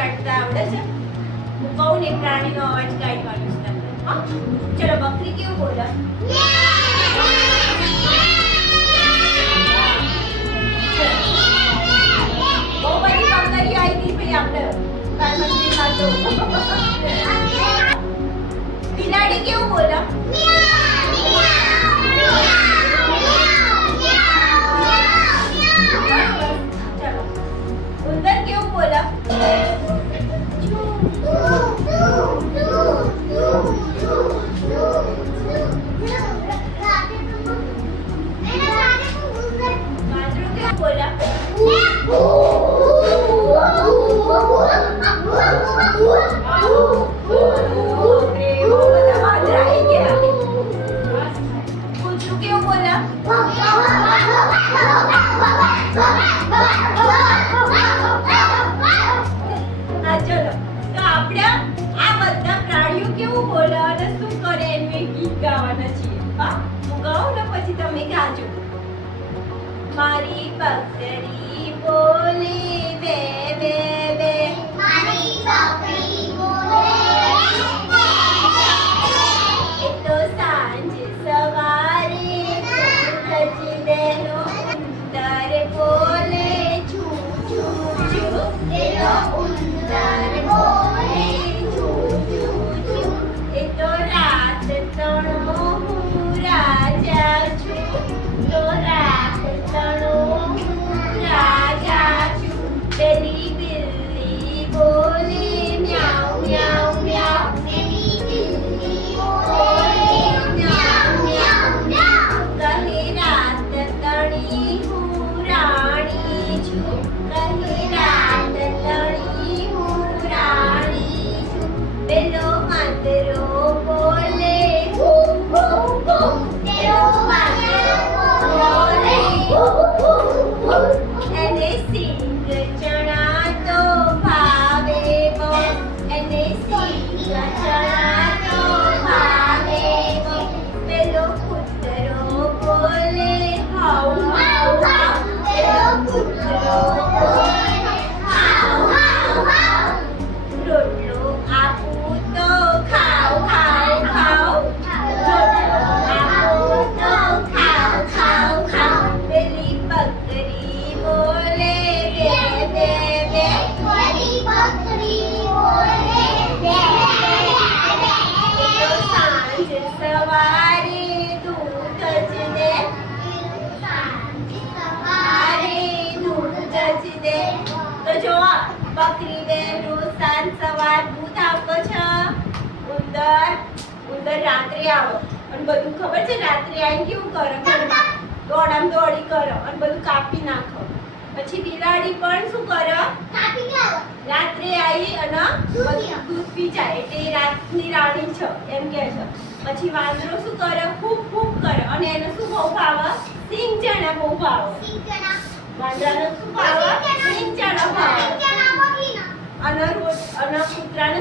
કાઢતા આવડે છે હું કહું ને એ પ્રાણીનો અવાજ કાઢવાનો છે તમને હા ચલો બકરી કેવું બોલે બહુ બધી બકરીઓ આવી હતી ભાઈ આપણે બાલ મંદિરમાં તો બિલાડી કેવું બોલે ગાવાના છીએ હા હું ગાઉં ને પછી તમે ગાજો. મારી બકરી બોલે બકરી બેનું સાંજ સવાર દૂધ આપો છો. ઉંદર ઉંદર રાત્રે આવો. અને બધું ખબર છે રાત્રે આવીને કેવું કરો? ઘરમાં દોડામ દોડી કરો અને બધું કાપી નાખો. પછી બિલાડી પણ શું કરો? રાત્રે આવી અને દૂધ પી જાય. એટલે રાતની રાણી છે એમ કે છે. પછી વાંદરો શું કરે? ખૂબ ખૂબ કરે. અને એને શું બહુ ભાવે? સિંગ ચણા બહુ ભાવે. વાંદરાનો શું ભાવે? સિંગ ચણા ભાવે. અને રોટ અને કૂતરાને